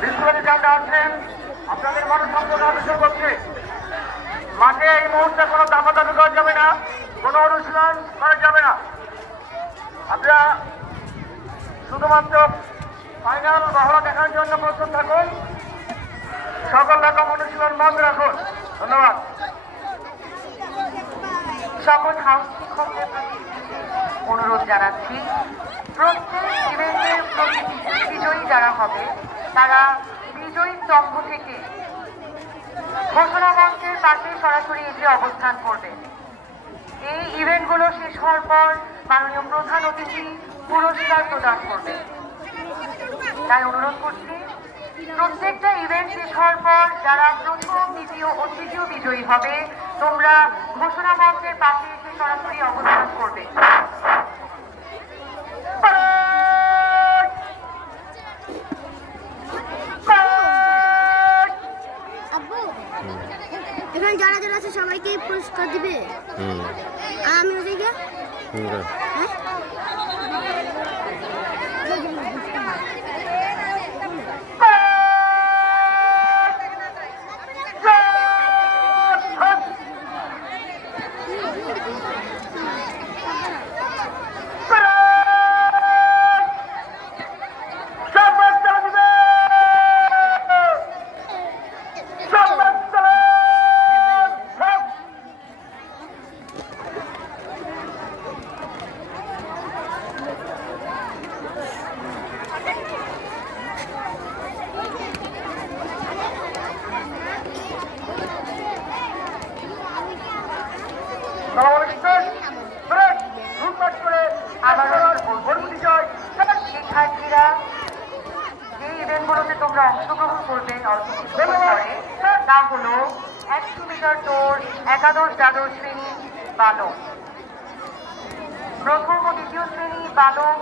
বিশ্বব্যাপী যারা আছেন আপনাদের মনোসংযোগ আলোচনা করছে। মাঠে এই মুহূর্তে কোনো দাপাদাপি করা যাবে না, কোনো অনুশীলন করা যাবে না। আপনারা শুধুমাত্র ফাইনাল মহড়া দেখার জন্য প্রস্তুত থাকুন। সকল রকম অনুশীলন বন্ধ রাখুন। ধন্যবাদ। সকল হাউস শিক্ষকদের প্রতি অনুরোধ জানাচ্ছি, প্রত্যেক ইভেন্টের বিজয়ী যারা হবে তারা বিজয়ী স্তম্ভ থেকে ঘোষণা মঞ্চের পাশে সরাসরি এসে অবস্থান করবে। এই ইভেন্টগুলো শেষ হওয়ার পর মাননীয় প্রধান অতিথি পুরস্কার প্রদান করবে। তাই অনুরোধ করছি, প্রত্যেকটা ইভেন্ট শেষ হওয়ার পর যারা প্রথম, দ্বিতীয় ও তৃতীয় বিজয়ী হবে তোমরা ঘোষণা মঞ্চের পাশে এসে সরাসরি অবস্থান করবে। এখানে যারা যারা আছে সবাইকে পুরস্কার দিবে। আর আমি ওই যে হ্যাঁ শিক্ষার্থীরা যে ইভেন্টগুলোতে তোমরা অংশগ্রহণ করবে তা হলো 100 মিটার দৌড়, একাদশ দ্বাদশ শ্রেণী বালক, প্রথম ও দ্বিতীয় শ্রেণী বালক